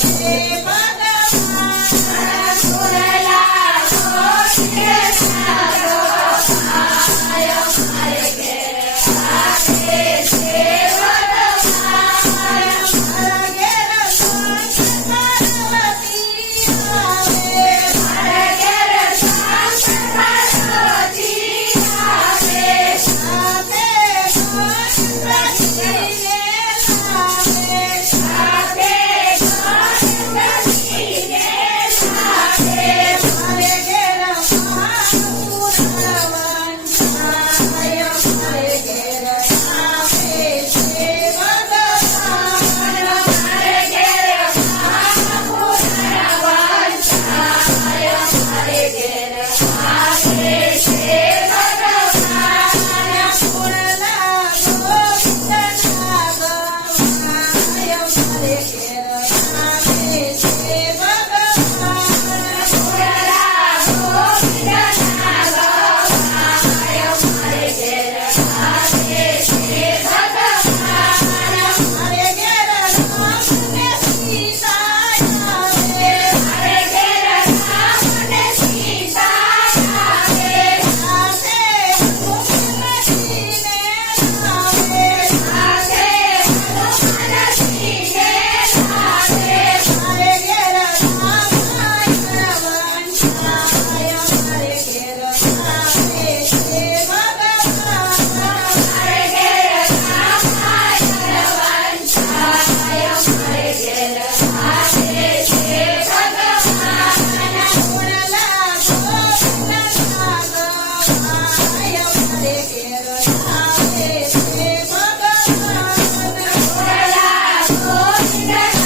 Thank you. Next.